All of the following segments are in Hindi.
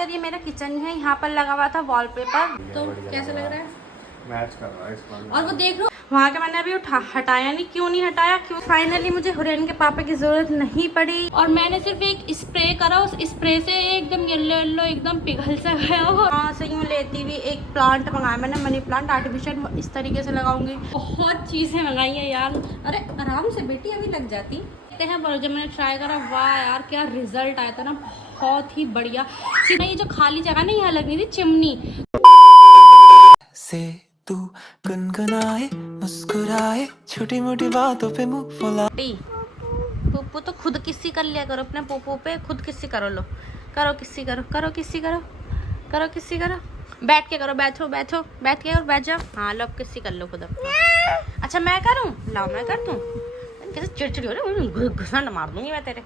यार ये मेरा किचन है, यहाँ पर लगा हुआ था वॉलपेपर, तो कैसा लग रहा है? मैच कर रहा है इस और वो देख लो वहाँ के मैंने अभी हटाया नहीं। क्यों नहीं हटाया? क्यों? फाइनली मुझे हुरैन के पापा की जरूरत नहीं पड़ी और मैंने सिर्फ एक स्प्रे करा, उस स्प्रे से एकदम येलो येलो एकदम पिघल सा गया। वहाँ से यूँ लेती हुई एक प्लांट मंगाया मैंने, मनी प्लांट आर्टिफिशियल, इस तरीके से लगाऊंगी। बहुत चीजें मंगाई है यार। अरे आराम से बेटी, अभी लग जाती हैं। पर जब मैंने ट्राई करा, वाह यार क्या रिजल्ट आया था ना, बहुत ही बढ़िया। ये जो खाली जगह ना, यहाँ लगनी थी चिमनी से तू गुनगुनाए मुस्कुराए छोटी मोटी बातों पे मुंह फुला। पोपो तो खुद किसी कर लिया करो, अपने पोपो पे खुद किसी करो। लो करो किसी, करो किसी, करो किसी, करो बैठ के करो, बैठो बैठो बैठ के और बैठ जाओ। हाँ लो अब किसी कर लो खुद अपना। अच्छा मैं करूँ? लाओ मैं कर दूँ। कैसे चिड़चिड़ी हो रही, घुसंड मार दूंगी मैं तेरे।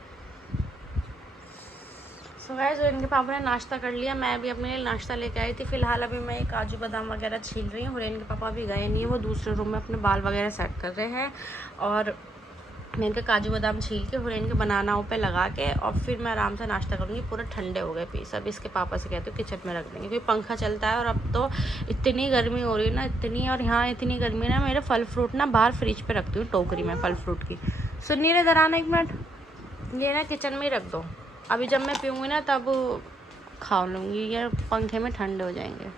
सो गाइस इनके पापा ने नाश्ता कर लिया, मैं भी अपने लिए नाश्ता लेके आई थी। फिलहाल अभी मैं काजू बादाम वगैरह छील रही हूँ और इनके पापा अभी गए नहीं है, वो दूसरे रूम में अपने बाल वगैरह सेट कर रहे हैं। और मैं इनके काजू बादाम छील के हुरैन के बनानाओं पे लगा के और फिर मैं आराम से नाश्ता करूँगी। पूरे ठंडे हो गए पीस। अब इसके पापा से कहती हूँ किचन में रख देंगे, क्योंकि पंखा चलता है और अब तो इतनी गर्मी हो रही है ना, इतनी। और यहाँ इतनी गर्मी ना, मेरे फल फ्रूट ना बाहर फ्रिज पे रखती हूँ, टोकरी में फल फ्रूट की। सुनिए रे इधर आना एक मिनट, ये ना किचन में ही रख दो। अभी जब मैं पीऊँगी ना तब खा लूँगी, ये पंखे में ठंडे हो जाएंगे।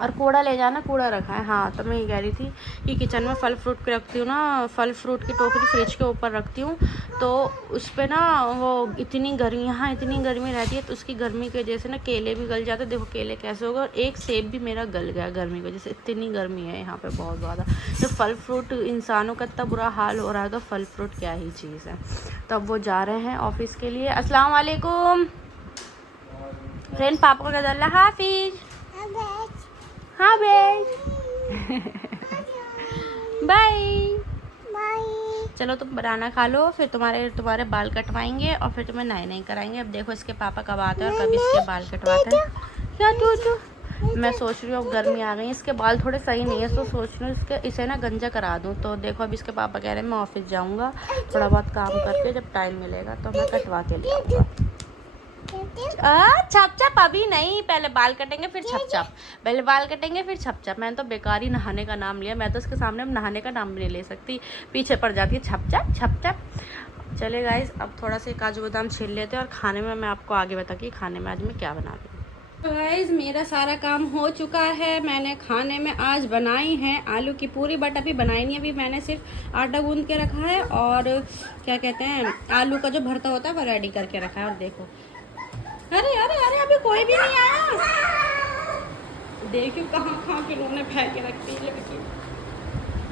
और कूड़ा ले जाना, कूड़ा रखा है। हाँ तो मैं ये कह रही थी कि किचन में फल फ्रूट की रखती हूँ ना, फल फ्रूट की टोकरी फ्रिज के ऊपर रखती हूँ, तो उस पर ना वो इतनी गर्मी, यहाँ इतनी गर्मी रहती है, तो उसकी गर्मी की वजह से ना केले भी गल जाते। देखो केले कैसे हो गए, और एक सेब भी मेरा गल गया गर्मी की वजह से। इतनी गर्मी है यहाँ पे बहुत ज़्यादा। तो फल फ्रूट, इंसानों का इतना बुरा हाल हो रहा है, तो फल फ्रूट क्या ही चीज़ है। तो अब वो जा रहे हैं ऑफिस के लिए। अस्सलाम वालेकुम फ्रेंड, पापा को क्या डाला? हाफिज, हाँ बेट बाय बाय। चलो तुम बनाना खा लो, फिर तुम्हारे बाल कटवाएंगे और फिर तुम्हें नए नए कराएंगे। अब देखो इसके पापा कब आते हैं और कब इसके बाल कटवाते हैं। क्या टू मैं सोच रही हूँ अब गर्मी आ गई, इसके बाल थोड़े सही नहीं है, तो सोच रही हूँ इसे ना गंजा करा दूँ। तो देखो अब इसके पापा कह रहे हैं मैं ऑफिस जाऊँगा, थोड़ा बहुत काम करके जब टाइम मिलेगा तो मैं कटवा के ले आऊँगा। छप छप अभी नहीं, पहले बाल कटेंगे फिर छप छप, पहले बाल कटेंगे फिर छप छप। मैंने तो बेकार ही नहाने का नाम लिया, मैं तो इसके सामने अब नहाने का नाम भी नहीं ले सकती, पीछे पड़ जाती है छप छप छप छप। चले गाइस अब थोड़ा सा काजू बादाम छील लेते हैं और खाने में मैं आपको आगे बता कि खाने में आज मैं क्या बना रही हूँ। तो गाइस मेरा सारा काम हो चुका है। मैंने खाने में आज बनाई है आलू की पूरी, बट अभी बनाई नहीं, अभी मैंने सिर्फ आटा गूंद के रखा है और क्या कहते हैं आलू का जो भरता होता है वो रेडी करके रखा है। और देखो अरे अरे अरे अभी कोई भी नहीं आया, देखियो कहाँ के लोगों ने फेंक के रखती है लड़की।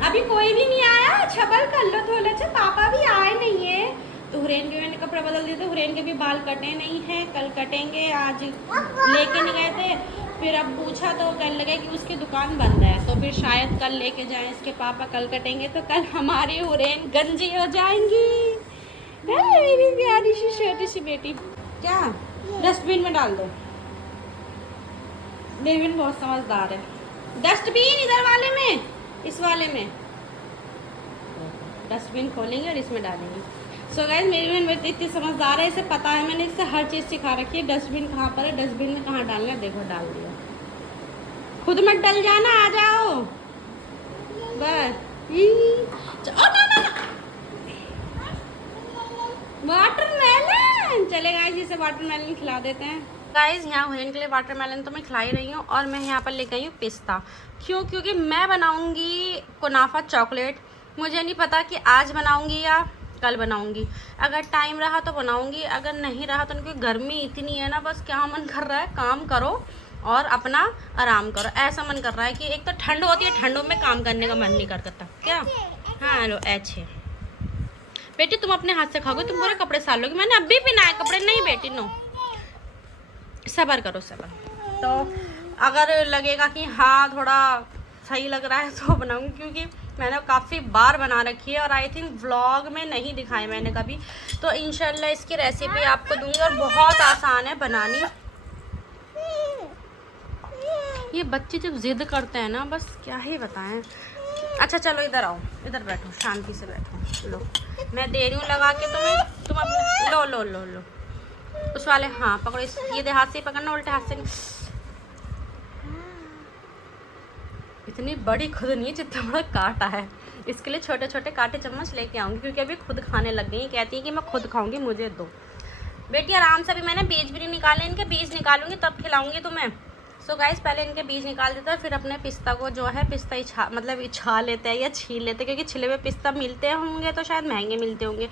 अभी कोई भी नहीं आया, छबल कर लो थोड़ा सा, पापा भी आए नहीं है। तो हुरैन के मैंने कपड़े बदल दिए थे, हुरैन के भी बाल कटे नहीं हैं, कल कटेंगे, आज लेके नहीं गए थे। फिर अब पूछा तो कहने लगे कि उसकी दुकान बंद है, तो फिर शायद कल लेके जाएं इसके पापा, कल कटेंगे तो कल हमारी हुरैन गंजी हो जाएंगी। मेरी प्यारी सी छोटी सी बेटी, क्या डस्टबिन में डाल दो। देविन बहुत समझदार है। डस्टबिन इधर वाले में, इस वाले में डस्टबिन खोलेंगे और इसमें डालेंगे। सो गाइस मेरी बहन बेटी इतनी समझदार है, इसे पता है, मैंने इससे हर चीज़ सिखा रखी है। डस्टबिन कहाँ पर है, डस्टबिन में कहाँ डालना है, देखो डाल दिया। खुद मत डल जाना, आ जाओ बस। वाटरमेलन, चले गाइस इसे वाटरमेलन खिला देते हैं। गाइस यहाँ हुरैन के लिए वाटरमेलन तो मैं खिला ही रही हूँ, और मैं यहाँ पर लेके आई हूँ पिस्ता। क्यों? क्योंकि मैं बनाऊँगी कुनाफा चॉकलेट। मुझे नहीं पता कि आज बनाऊँगी या कल बनाऊँगी, अगर टाइम रहा तो बनाऊँगी, अगर नहीं रहा तो क्योंकि गर्मी इतनी है ना, बस क्या मन कर रहा है काम करो और अपना आराम करो। ऐसा मन कर रहा है कि एक तो ठंड होती है, ठंडों में काम करने का मन नहीं करता क्या। हाँ लो अच्छे बेटी, तुम अपने हाथ से खाओगे तुम पूरे कपड़े साल लोगे। मैंने अभी पहनाए कपड़े नहीं बेटी, नो सब्र करो सब्र। तो अगर लगेगा कि हाँ थोड़ा सही लग रहा है तो बनाऊंगी, क्योंकि मैंने काफ़ी बार बना रखी है और आई थिंक व्लॉग में नहीं दिखाई मैंने कभी। तो इंशाल्लाह इसकी रेसिपी आपको दूंगी और बहुत आसान है बनानी। ये बच्चे जब जिद करते हैं ना, बस क्या ही बताएं। अच्छा चलो इधर आओ, इधर बैठो, शांति से बैठो। लो मैं दे रही हूँ लगा के तुम्हें, तुम अपने लो लो लो लो उस वाले, हाँ पकड़ो, ये दे हाथ से पकड़ना, उल्टे हाथ से नहीं। इतनी बड़ी खुद नहीं जितना बड़ा कांटा है, इसके लिए छोटे छोटे कांटे चम्मच लेके आऊँगी, क्योंकि अभी खुद खाने लग गई। कहती है कि मैं खुद खाऊंगी, मुझे दो। बेटी आराम से, अभी मैंने बीज भी नहीं निकाले, इनके बीज निकालूंगी तब खिलाऊंगी तुम्हें। सो गाइस पहले इनके बीज निकाल देते हैं, फिर अपने पिस्ता को जो है पिस्ता इछा लेते हैं या छील लेते हैं, क्योंकि छिले हुए पिस्ता मिलते होंगे तो शायद महंगे मिलते होंगे।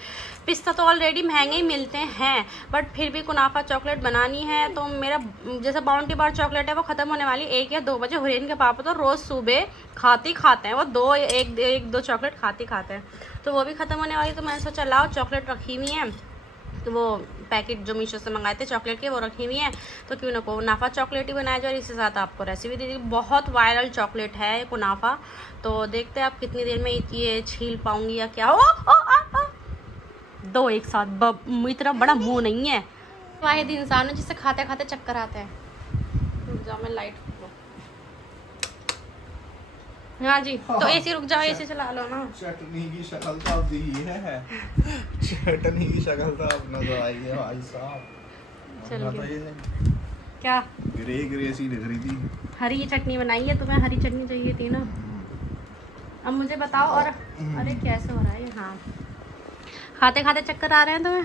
पिस्ता तो ऑलरेडी महंगे ही मिलते हैं, बट फिर भी कुनाफा चॉकलेट बनानी है तो मेरा जैसे बाउंटी बार चॉकलेट है वो ख़त्म होने वाली 1 या 2 बजे। हुरैन के पापा तो रोज़ सुबह खाते हैं, वो एक दो चॉकलेट खाते हैं, तो वो भी ख़त्म होने वाली। तो मैंने सोचा लाओ, चॉकलेट रखी हुई है, तो वो पैकेट जो मीशो से मंगाए थे चॉकलेट के वो रखी हुई है, तो क्यों ना कुनाफा चॉकलेट ही बनाया जाए। इसके साथ आपको रेसिपी दे दी, बहुत वायरल चॉकलेट है ये कुनाफा। तो देखते हैं आप कितनी देर में ये छील पाऊंगी या क्या। दो एक साथ, इतना बड़ा मुंह नहीं है। वाहिद इंसान है जिससे खाते खाते चक्कर आते हैं। जाओ मैं लाइट, हाँ जी, तो एसी रुक जाओ, एसी चला लो ना। चटनी की शक्ल तो अब दी है, चटनी की शक्ल तो अब नजर आई है भाई साहब। चलिए, क्या ग्रे सी दिख रही थी। हरी चटनी बनाई है, तुम्हें हरी चटनी चाहिए थी ना। अब मुझे बताओ, और अरे कैसे हो रहा है ये, हाँ खाते खाते चक्कर आ रहे हैं तुम्हें।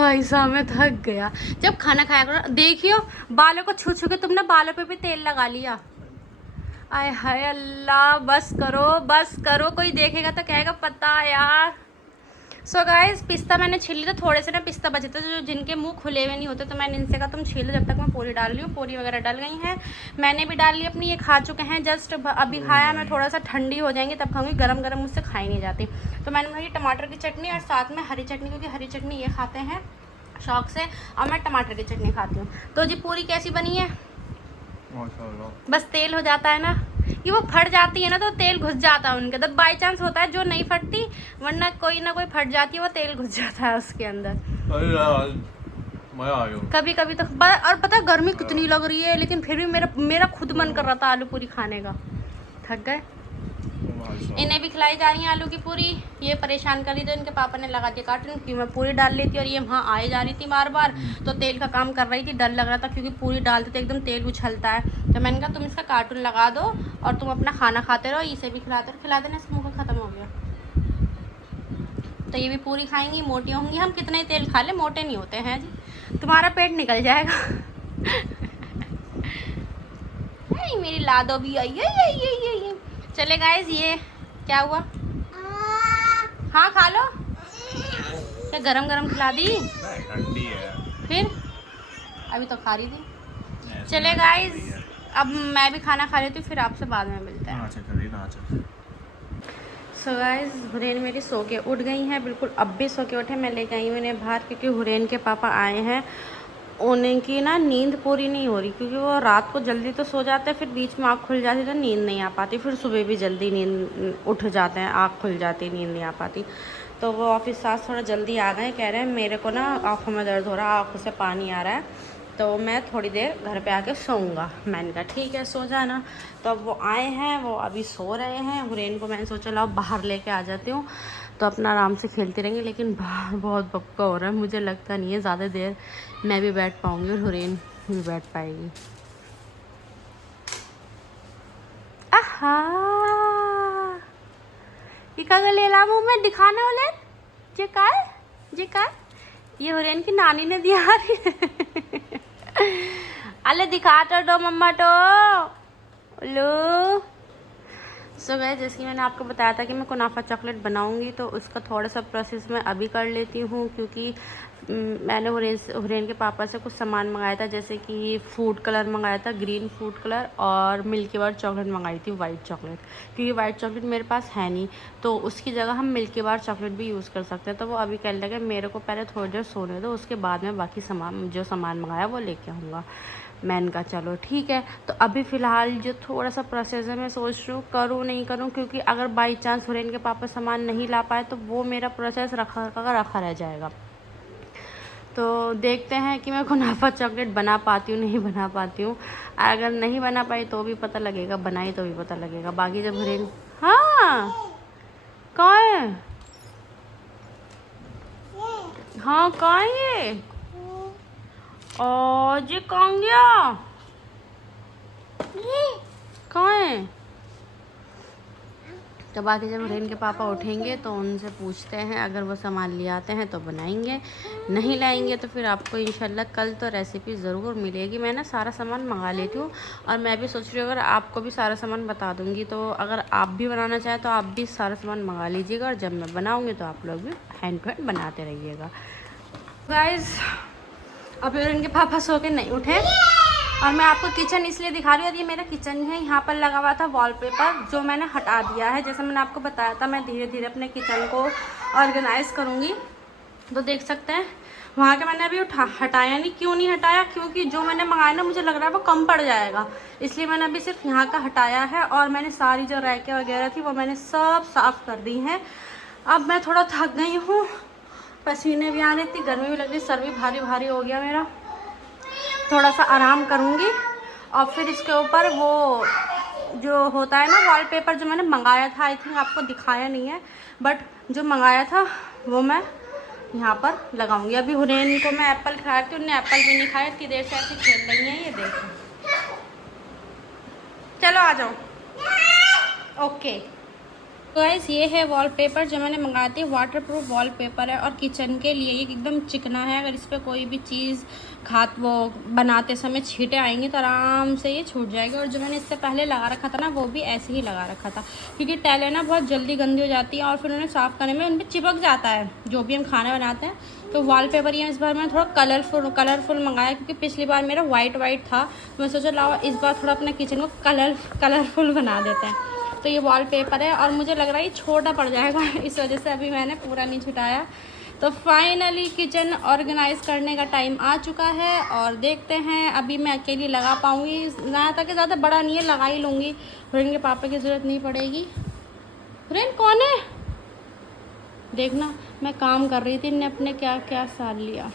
भाई साहब मैं थक गया। जब खाना खाया करो, देखियो बालों को छू छू के तुमने बालों पे भी तेल लगा लिया। आय हाय अल्लाह, बस करो, कोई देखेगा तो कहेगा पता यार। सो गाइस पिस्ता मैंने छील लिया, तो थोड़े से ना पिस्ता बचे थे जो जिनके मुंह खुले हुए नहीं होते, तो मैंने इनसे कहा तुम छील लो, जब तक मैं पूरी डाल रही हूँ। पूरी वगैरह डल गई हैं, मैंने भी डाल ली अपनी, ये खा चुके हैं जस्ट अभी खाया। मैं थोड़ा सा ठंडी हो जाएंगी तब खाऊंगी, गरम गरम मुझसे खाई नहीं जाती। तो मैंने बनाई टमाटर की चटनी और साथ में हरी चटनी, क्योंकि हरी चटनी ये खाते हैं शौक से, और मैं टमाटर की चटनी खाती हूँ। तो जी पूरी कैसी बनी है? बस तेल हो जाता है ना, ये वो फट जाती है ना तो तेल घुस जाता है उनके, तब बाई चांस होता है जो नहीं फटती, वरना कोई ना कोई फट जाती है, वो तेल घुस जाता है उसके अंदर। कभी कभी तो और पता है गर्मी कितनी लग रही है, लेकिन फिर भी मेरा खुद मन कर रहा था आलू पूरी खाने का। थक गए। इन्हें भी खिलाई जा रही है आलू की पूरी, ये परेशान कर रही थी, इनके पापा ने लगा दिया कार्टून कि मैं पूरी डाल लेती, और ये वहाँ आए जा रही थी बार बार, तो तेल का काम कर रही थी, डर लग रहा था क्योंकि पूरी डालते थे एकदम तेल उछलता है। तो मैंने कहा तुम इसका कार्टून लगा दो और तुम अपना खाना खाते रहो, इसे भी खिला देना, इसका मुँह खत्म हो गया। तो ये भी पूरी खाएंगी, मोटी होंगी। हम कितने तेल खा ले मोटे नहीं होते हैं जी, तुम्हारा पेट निकल जाएगा। मेरी लादो भी आई है। चले गाइस, ये क्या हुआ? हाँ खा लो। क्या गरम गरम खिला दी? ठंडी है फिर अभी तो खा रही थी। चले गाइस, अब मैं भी खाना खा लेती हूँ, फिर आपसे बाद में मिलते हैं। सो गाइस हुरैन मेरी सो के उठ गई हैं, बिल्कुल अब भी सो के उठे। मैं ले गई हूँ इन्हें बाहर, क्योंकि हुरैन के पापा आए हैं, उनकी ना नींद पूरी नहीं हो रही, क्योंकि वो रात को जल्दी तो सो जाते हैं, फिर बीच में आँख खुल जाती तो नींद नहीं आ पाती, फिर सुबह भी जल्दी नींद उठ जाते हैं, आँख खुल जाती, नींद नहीं आ पाती। तो वो ऑफिस सास थोड़ा जल्दी आ गए, कह रहे हैं मेरे को ना आँखों में दर्द हो रहा है, आँखों से पानी आ रहा है, तो मैं थोड़ी देर घर पे आके सोऊंगा। मैंने कहा ठीक है सो जाना। तो अब वो आए हैं, वो अभी सो रहे हैं। हुरैन को मैंने सोचा लाओ बाहर लेके आ जाती हूँ, तो अपना आराम से खेलती रहेंगे, लेकिन बाहर बहुत बक्का हो रहा है, मुझे लगता नहीं है ज़्यादा देर मैं भी बैठ पाऊँगी और हुरैन भी बैठ पाएगी। आहा ये का ले ला मुँह में दिखाना वाले जे का ये हुरैन की नानी ने दिया। अले दिखा तो दो मम्मा तो लो। सो गाइस जैसे कि मैंने आपको बताया था कि मैं कुनाफा चॉकलेट बनाऊंगी, तो उसका थोड़ा सा प्रोसेस मैं अभी कर लेती हूँ, क्योंकि मैंने हुरैन के पापा से कुछ सामान मंगाया था, जैसे कि फूड कलर मंगाया था, ग्रीन फूड कलर, और मिल्की बार चॉकलेट मंगाई थी, वाइट चॉकलेट, क्योंकि वाइट चॉकलेट मेरे पास है नहीं, तो उसकी जगह हम मिल्की बार चॉकलेट भी यूज़ कर सकते हैं। तो वो अभी कहने लगे मेरे को पहले थोड़ी देर सोने दो, उसके बाद में बाकी सामान मंगाया वो लेके आऊँगा। मैंने कहा चलो ठीक है। तो अभी फ़िलहाल जो थोड़ा सा प्रोसेस है, मैं सोच रही हूँ करूँ नहीं करूँ, क्योंकि अगर बाई चांस हुरैन के पापा सामान नहीं ला पाए तो वो मेरा प्रोसेस रखा रह जाएगा। तो देखते हैं कि मैं कुनाफा चॉकलेट बना पाती हूँ नहीं बना पाती हूँ। अगर नहीं बना पाई तो भी पता लगेगा, बनाई तो भी पता लगेगा। बाकी जब हुरैन, हाँ कहाँ है, हाँ कहाँ है ये, और जी कहाँ गया? कहाँ है? तो बाकी जब हुरैन के पापा उठेंगे तो उनसे पूछते हैं, अगर वो सामान ले आते हैं तो बनाएंगे, नहीं लाएंगे तो फिर आपको इंशाल्लाह कल तो रेसिपी ज़रूर मिलेगी। मैं ना सारा सामान मंगा लेती हूँ और मैं भी सोच रही हूँ अगर आपको भी सारा सामान बता दूँगी, तो अगर आप भी बनाना चाहें तो आप भी सारा सामान मंगा लीजिएगा और जब मैं बनाऊँगी तो आप लोग भी हैंड टू हैंड बनाते रहिएगा। गाइस अभी हुरैन के पापा सो के नहीं उठे और मैं आपको किचन इसलिए दिखा रही हूँ। और ये मेरा किचन है, यहाँ पर लगा हुआ था वॉलपेपर जो मैंने हटा दिया है। जैसे मैंने आपको बताया था मैं धीरे धीरे अपने किचन को ऑर्गेनाइज़ करूँगी, तो देख सकते हैं वहाँ के मैंने अभी हटाया नहीं। क्यों नहीं हटाया? क्योंकि जो मैंने मंगाया ना मुझे लग रहा है वो कम पड़ जाएगा, इसलिए मैंने अभी सिर्फ यहाँ का हटाया है। और मैंने सारी जो रैकें वगैरह थी वो मैंने सब साफ़ कर दी हैं। अब मैं थोड़ा थक गई हूँ, पसीने भी आ रही थी, गर्मी भी लग रही, सर भी भारी भारी हो गया मेरा। थोड़ा सा आराम करूँगी और फिर इसके ऊपर वो जो होता है ना वॉलपेपर जो मैंने मंगाया था, आई थिंक आपको दिखाया नहीं है, बट जो मंगाया था वो मैं यहाँ पर लगाऊंगी। अभी हुरैन को मैं एप्पल खा रही थी, उन्हें एप्पल भी नहीं खाया, इतनी देर से ऐसे खेल रही हैं। ये देखो, चलो आ जाओ। ओके गाइस ये है वॉलपेपर जो मैंने मंगाई थी, वाटरप्रूफ वॉलपेपर है और किचन के लिए ये एकदम चिकना है। अगर इस पर कोई भी चीज़ वो बनाते समय छींटे आएंगे तो आराम से ये छूट जाएगा। और जो मैंने इससे पहले लगा रखा था ना वो भी ऐसे ही लगा रखा था, क्योंकि टाइलें ना बहुत जल्दी गंदी हो जाती हैं और फिर उन्हें साफ़ करने में उन पर चिपक जाता है जो भी हम खाना बनाते हैं। तो वॉलपेपर ये इस बार मैंने थोड़ा कलरफुल मंगाया, क्योंकि पिछली बार मेरा वाइट था, तो मैं सोचा लाओ इस बार थोड़ा अपने किचन को कलरफुल बना देते हैं। तो ये वॉलपेपर है और मुझे लग रहा है ये छोटा पड़ जाएगा, इस वजह से अभी मैंने पूरा नहीं छुटाया। तो फाइनली किचन ऑर्गेनाइज करने का टाइम आ चुका है और देखते हैं अभी मैं अकेली लगा पाऊँगी। ज़्यादा कि ज़्यादा बड़ा नहीं है, लगा ही लूँगी, हुरैन के पापा की ज़रूरत नहीं पड़ेगी। हुरैन कौन है? देखना मैं काम कर रही थी, इनने अपने क्या क्या साल लिया।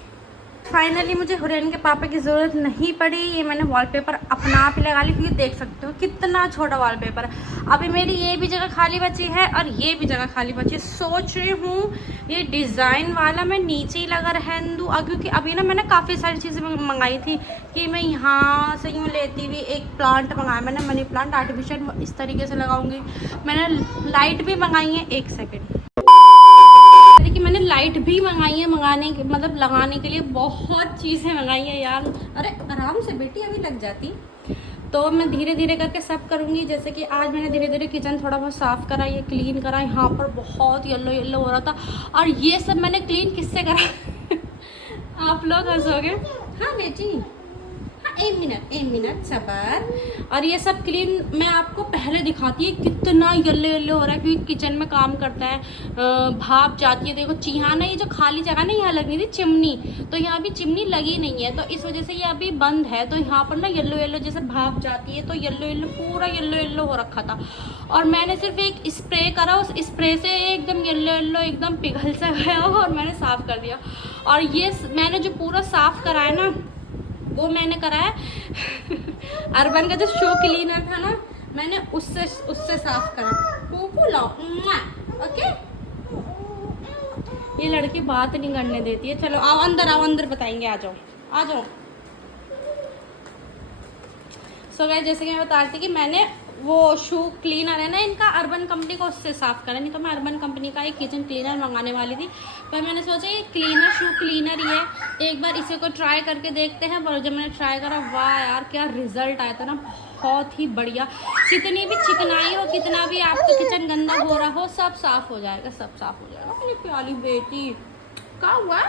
फाइनली मुझे हुरैन के पापा की ज़रूरत नहीं पड़ी, ये मैंने वॉलपेपर अपना आप ही लगा ली, क्योंकि देख सकते हो कितना छोटा वॉलपेपर है। अभी मेरी ये भी जगह खाली बची है और ये भी जगह खाली बची है। सोच रही हूँ ये डिज़ाइन वाला मैं नीचे ही लगा रहने दूँ, क्योंकि अभी ना मैंने काफ़ी सारी चीज़ें मंगाई थी कि मैं यहाँ से यूँ लेती हुई एक प्लांट मंगाया मैंने, मनी प्लांट आर्टिफिशियल, इस तरीके से लगाऊंगी। मैंने लाइट भी मंगाई है, एक सेकेंड, कि मैंने लाइट भी मंगाई है मतलब लगाने के लिए बहुत चीज़ें मंगाई है यार। अरे आराम से बेटी, अभी लग जाती। तो मैं धीरे धीरे करके सब करूँगी। जैसे कि आज मैंने धीरे धीरे किचन थोड़ा बहुत साफ़ करा, ये क्लीन करा, यहाँ पर बहुत येलो हो रहा था और ये सब मैंने क्लीन किससे करा आप लोग हंसोगे। हाँ बेटी, हाँ एक मिनट सबर। और ये सब क्लीन मैं आपको पहले दिखाती है कितना येलो हो रहा है, क्योंकि किचन में काम करता है, भाप जाती है। देखो यहाँ ना ये जो खाली जगह ना यहाँ लगनी थी चिमनी, तो यहाँ भी चिमनी लगी नहीं है, तो इस वजह से ये अभी बंद है। तो यहाँ पर ना येलो जैसे भाप जाती है, तो येलो पूरा येलो हो रखा था। और मैंने सिर्फ एक स्प्रे करा, उस स्प्रे से एकदम येलो एकदम पिघल सा गया और मैंने साफ़ कर दिया। और ये मैंने जो पूरा साफ़ करा है ना वो मैंने करा है अर्बन का जो शो क्लीनर था ना, मैंने उससे साफ करा। पोपू लाओ, ओके। ये लड़की बात नहीं करने देती है। चलो आओ अंदर बताएंगे, आ जाओ। सो गाइस जैसे कि मैं बता रही थी कि मैंने वो शू क्लीनर है ना इनका, अर्बन कंपनी को, उससे साफ़ करा। नहीं तो मैं अर्बन कंपनी का एक किचन क्लीनर मंगाने वाली थी, पर मैंने सोचा ये क्लीनर शू क्लीनर ही है, एक बार इसे को ट्राई करके देखते हैं। पर जब मैंने ट्राई करा, वाह यार क्या रिजल्ट आया था ना, बहुत ही बढ़िया। कितनी भी चिकनाई हो, कितना भी आपका किचन गंदा हो रहा हो, सब साफ़ हो जाएगा। मेरी प्यारी बेटी क्या हुआ?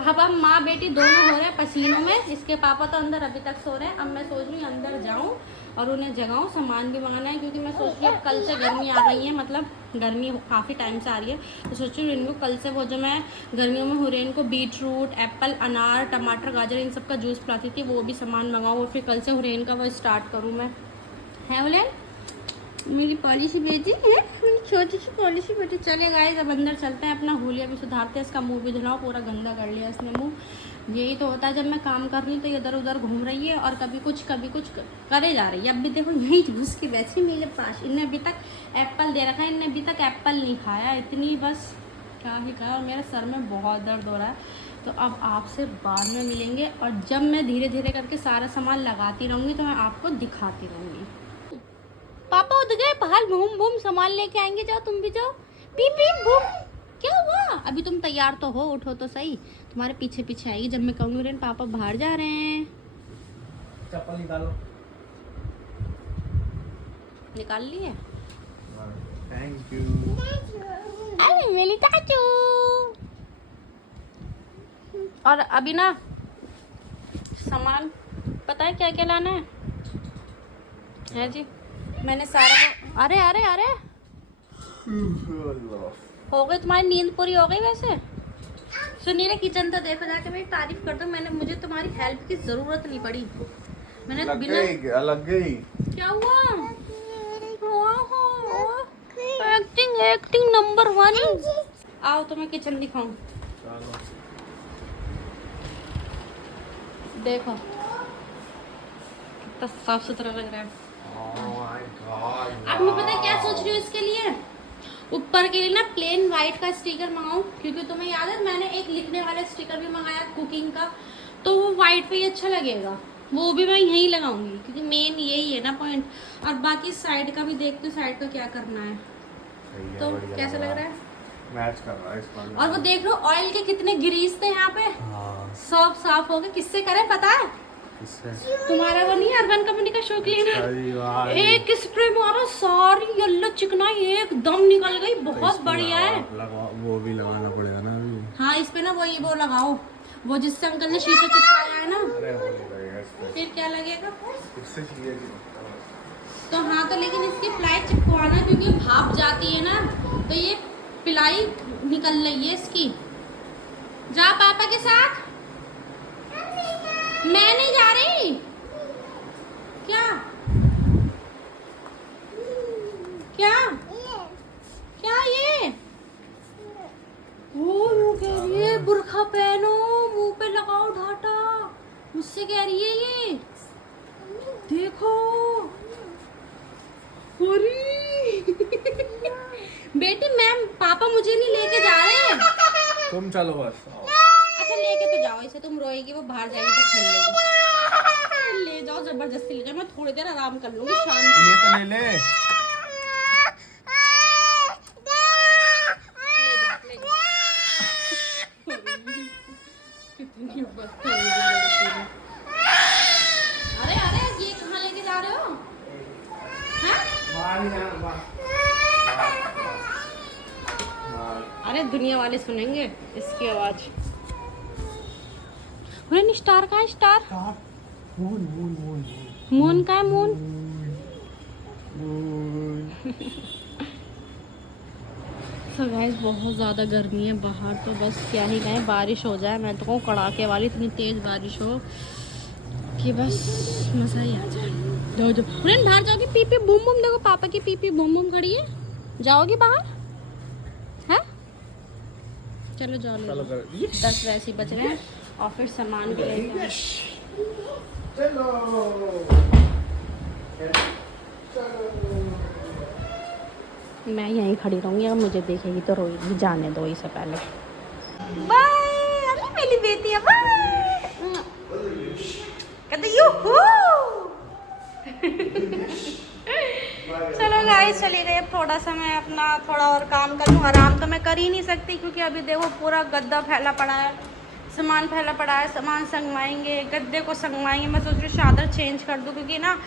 अब हम माँ बेटी दोनों हो रहे हैं पसीनों में। इसके पापा तो अंदर अभी तक सो रहे हैं। अब मैं सोच रही हूँ अंदर जाऊँ और उन्हें जगाऊँ। सामान भी मंगाना है, क्योंकि मैं सोच रही हूँ कल से गर्मी आ गई है, मतलब गर्मी काफ़ी टाइम से आ रही है, तो सोच रही हूँ इनको कल से वो जो मैं गर्मियों में हुरैन को बीटरूट, एप्पल, अनार, टमाटर, गाजर इन सब का जूस पिलाती थी, वो भी सामान मंगाऊँ और फिर कल से हुरैन का वो स्टार्ट करूँ मैं। है हुरैन मेरी पॉलिसी बेटी है, मेरी छोटी सी पॉलिसी बेटी। चले गाइस अब अंदर चलते हैं, अपना हुलिया भी सुधारते हैं, इसका मुंह भी धुलाओ, पूरा गंदा कर लिया इसने मुंह। यही तो होता है जब मैं काम कर रही हूँ तो इधर उधर घूम रही है और कभी कुछ करे जा रही है। अब भी देखो यही घुस के बैठी मेरे पास। इनने अभी तक एप्पल दे रखा है, इनने अभी तक एप्पल नहीं खाया, इतनी बस क्या ही कहा। और मेरे सर में बहुत दर्द हो रहा है, तो अब आपसे बाद में मिलेंगे, और जब मैं धीरे धीरे करके सारा सामान लगाती रहूँगी तो मैं आपको दिखाती रहूँगी। पापा उठ गए बाहर, बूम बूम सामान लेके आएंगे, जाओ तुम भी जाओ। पी पी बूम, क्या हुआ? अभी तुम तैयार तो हो, उठो तो सही। तुम्हारे पीछे पीछे आएगी जब मैं कहूँगी रेन पापा बाहर जा रहे हैं। चप्पल निकालो। निकाल लिए? Thank you. अरे मेरी चाचू। और अभी ना सामान पता है क्या क्या लाना है जी? मैंने सारा अरे अरे अरे हो गई तुम्हारी नींद पूरी हो गई? वैसे सुनील किचन तो देखो जाके, मेरी तारीफ कर दो। मुझे तुम्हारी हेल्प की जरूरत नहीं पड़ी। मैंने लग गई। क्या हुआ? Acting number 1। आओ तो मैं किचन दिखाऊं। देखो कितना साफ सुथरा लग रहा है। अब मैं पता है क्या सोच रही हूँ इसके लिए, ऊपर के लिए ना प्लेन वाइट का स्टिकर मंगाऊं, क्योंकि तुम्हें याद है मैंने एक लिखने वाला स्टिकर भी मंगाया कुकिंग का, तो वो वाइट पे ही अच्छा लगेगा। वो भी मैं यहीं लगाऊंगी क्योंकि मेन यही है ना पॉइंट। और बाकी साइड का भी देखते हो, साइड का क्या करना है। तो कैसा लग रहा है? मैच कर रहा है इस बार। और वो देख लो ऑयल के कितने ग्रीस थे यहाँ पे। हाँ। सब साफ हो गए। किससे करे पता है? तुम्हारा वो नहीं अर्बन कंपनी का शो क्लीनर, एक स्प्रे मारा सारी येलो चिकनाई एकदम निकल गई। बहुत बढ़िया है। वो भी लगाना पड़ेगा ना अभी। हाँ इस पे ना वो लगाओ, वो जिससे अंकल ने शीशा चिपकाया है ना। फिर क्या लगेगा? तो हाँ तो लेकिन इसकी प्लाई चिपकवाना, क्योंकि भाप जाती है ना, तो ये पिलाई निकल रही है इसकी। जा पापा के साथ। मैं नहीं जा रही। क्या क्या क्या ये? वो कह रही है बुर्खा पहनो, मुंह पे लगाओ ढाटा, मुझसे कह रही है ये। देखो बेटी मैम पापा मुझे नहीं लेके जा रहे। तुम चलो बस। अच्छा लेके तो जाओ इसे, तुम रोएगी वो बाहर जाएगी तो खेल लेगी। ले जाओ जबरदस्ती ले जाओ, मैं थोड़ी देर आराम कर लूंगी शांति। ये तो ले ले। ले जाओ। कितनी बदतमीज लड़की है। अरे अरे ये कहाँ लेके जा रहे हो? अरे दुनिया वाले सुनेंगे इसकी आवाज। स्टार का है? स्टार मून का है? मून सो गाइस बहुत ज़्यादा गर्मी है बाहर, तो बस क्या ही कहें, बारिश हो जाए। मैं तो कहूँ कड़ाके वाली इतनी तेज़ बारिश हो कि बस मज़ा ही आ जाए। जाओ जाओ बाहर जाओगी। पीपी बूम बूम देखो, पापा की पीपी बूम बूम खड़ी है। जाओगी बाहर? है चलो जाओ ले लो। 10 वैसे ही बच रहे हैं और फिर सामान भी लेंगे। मैं यहीं खड़ी रहूंगी, अगर मुझे देखेगी तो रोएगी। जाने दो इसे पहले। बाय अरे मेरी बेटी है। बाय कहते यूहू। चलो गाइस चली गई। अब थोड़ा सा मैं अपना थोड़ा और काम कर लूँ। आराम तो मैं कर ही नहीं सकती क्योंकि अभी देखो पूरा गद्दा फैला पड़ा है, सामान फैला पड़ा है। सामान संगवाएंगे, गद्दे को संगवाएंगे। मैं सोच रही हूँ चादर चेंज कर दूँ क्योंकि ना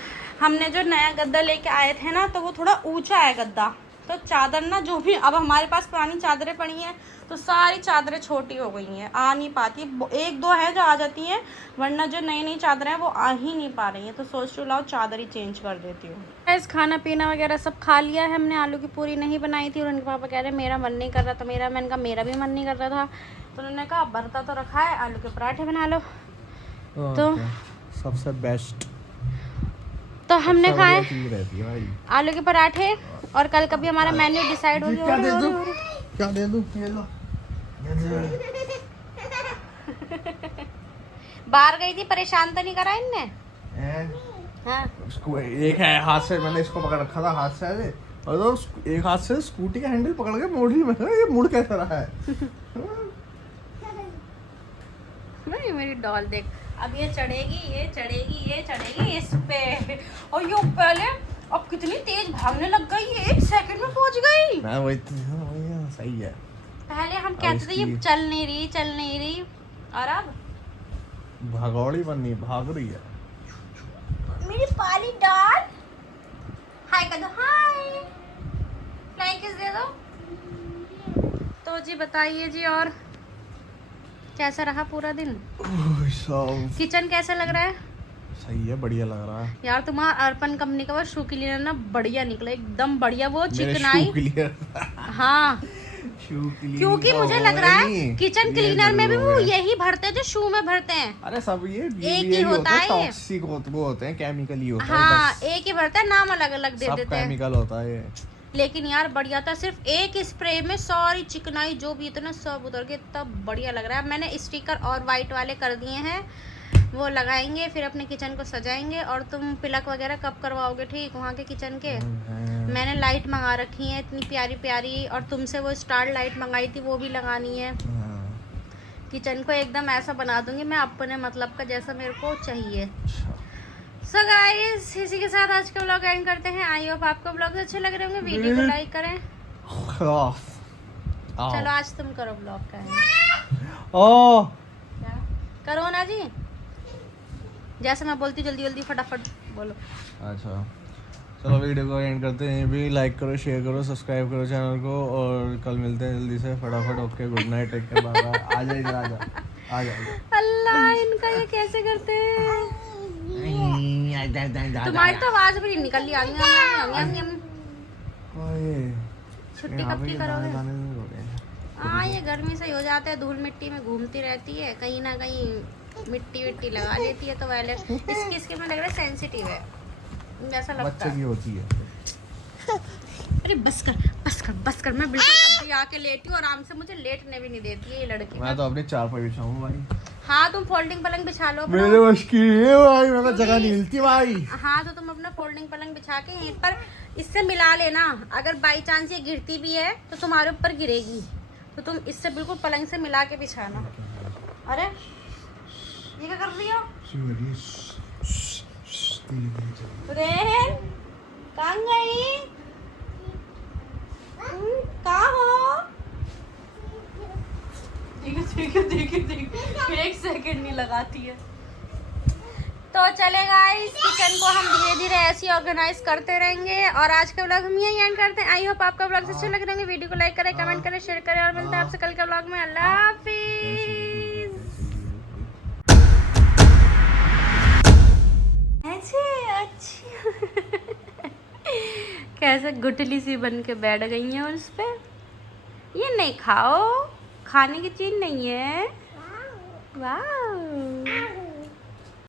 हमने जो नया गद्दा लेके आए थे ना, तो वो थोड़ा ऊंचा है गद्दा। तो चादर ना जो भी अब हमारे पास पुरानी चादरें पड़ी हैं तो सारी चादरें छोटी हो गई हैं, आ नहीं पाती। एक दो है जो आ जाती हैं, वरना जो नई नई चादरें हैं वो आ ही नहीं पा रही हैं। तो सोच रही लाओ चादर ही चेंज कर देती हूँ। ऐसे खाना पीना वगैरह सब खा लिया है हमने। आलू की पूरी नहीं बनाई थी और उनके पापा कह रहे मेरा मन नहीं कर रहा था। मैंने कहा मेरा भी मन नहीं कर रहा था, तो उन्होंने कहा भरता तो रखा है, आलू के पराठे बना लो। तो सबसे बेस्ट तो हमने खाए आलू के पराठे। और कल कभी हमारा मेन्यू डिसाइड हो गया। क्या दे दूं? ये लो। बाहर गई थी, परेशान तो नहीं करा इनने? हाँ उसको एक है हाथ से मैंने इसको पकड़ रखा था, हाथ से ऐसे, और तो एक हाथ से स्कूटी का हैंडल पकड़ के मोड़ रही। मैं ये मुड़ कैसा रहा है? नहीं मेरी डॉल देख, अब ये चढ़ेगी इस पे, और ये पहले अब कितनी तेज भागने लग गई, 1 सेकंड में पहुंच गई। मैं वही सही है। पहले हम कहते थे ये चल नहीं रही, और अब भगौड़ी बननी, भाग रही है। मेरी पाली डॉल, हाय कर दो, हाय, फ्लाइंग किस दे दो। तो जी बताइए जी, और कैसा रहा पूरा दिन? किचन कैसा लग रहा है? सही है, बढ़िया लग रहा है यार। तुम्हारा अर्पण कंपनी का वो शू क्लीनर ना बढ़िया निकला, एकदम बढ़िया। वो चिकनाई, हाँ, क्योंकि मुझे लग रहा है किचन क्लीनर में भी वो यही भरते हैं जो शू में भरते हैं। अरे सब ये एक ही होता है, टॉक्सिक वो होते हैं, केमिकल ही होता है। हाँ, एक ही भरता है, नाम अलग अलग दे देते हैं, केमिकल होता है। लेकिन यार बढ़िया था, सिर्फ एक स्प्रे में सारी चिकनाई जो भी इतना सब उतर के, तब बढ़िया लग रहा है। मैंने स्टिकर और वाइट वाले कर दिए हैं, वो लगाएंगे, फिर अपने किचन को सजाएंगे। और तुम पिलक वगैरह कब करवाओगे ठीक वहाँ के किचन के? मैंने लाइट मंगा रखी है इतनी प्यारी प्यारी, और तुमसे वो स्टार लाइट मंगाई थी, वो भी लगानी है। किचन को एकदम ऐसा बना दूंगी मैं अपने मतलब का, जैसा मेरे को चाहिए। सो गाइस, इसी के साथ आज का व्लॉग एंड करते हैं। आई होप आपको व्लॉग अच्छे लग रहे होंगे, वीडियो को लाइक करें। चलो आज तुम करो व्लॉग का क्या करो ना जी, जैसे मैं बोलती जल्दी जल्दी फटाफट बोलो। अच्छा चलो वीडियो को एंड करते हैं। भी लाइक करो, शेयर करो, सब्सक्राइब करो चैनल को, और कल मिलते हैं जल्दी से। फटाफट okay, good night, take care, bye bye. आ जा इधर, आ जा। अल्लाह, इनका ये कैसे करते हैं? तुम्हारी तो आवाज भी नहीं निकल रही। छुट्टी कब की करोगे? हाँ, ये गर्मी से हो जाता है, धूल मिट्टी में घूमती रहती है, कहीं ना कहीं मिट्टी विट्टी लगा लेती है, तो वाले इसकी स्किन में लग रहा है सेंसिटिव है, वैसा लगता बच्चे की है। होती है। अरे बस कर, मैं बिल्कुल अभी आके लेटी हूँ आराम से, मुझे लेटने भी नहीं देती है ये लड़की। मैं तो अपने चारपाई बिछाऊं भाई। हाँ, तुम फोल्डिंग पलंग बिछा लो अपना। मेरे बस की है भाई, मेरे को जगह नहीं मिलती भाई। हाँ, तो तुम अपना फोल्डिंग पलंग बिछा के यहीं पर इससे मिला लेना। अगर बाई चांस ये गिरती भी है तो तुम्हारे ऊपर गिरेगी, तो तुम इससे बिल्कुल पलंग से मिला के बिछाना। अरे ये क्या कर रही हो? रेहन कहाँ गई? कहाँ हो? देखिए 1 सेकंड नहीं लगाती है। तो चलेगा, इस किचन को हम धीरे धीरे ऐसे ऑर्गेनाइज करते रहेंगे। और आज का व्लॉग हम यहीं एंड करते हैं। आई होप आपका व्लॉग अच्छे लग रहे होंगे। वीडियो को लाइक करें, कमेंट करें, शेयर करें, और मिलते हैं आपसे कल के व्लॉग में। अल्लाह हाफिज। कैसे गुठली सी बन के बैठ गई हैं उस पे। ये नहीं खाओ, खाने की चीज नहीं है। वाह।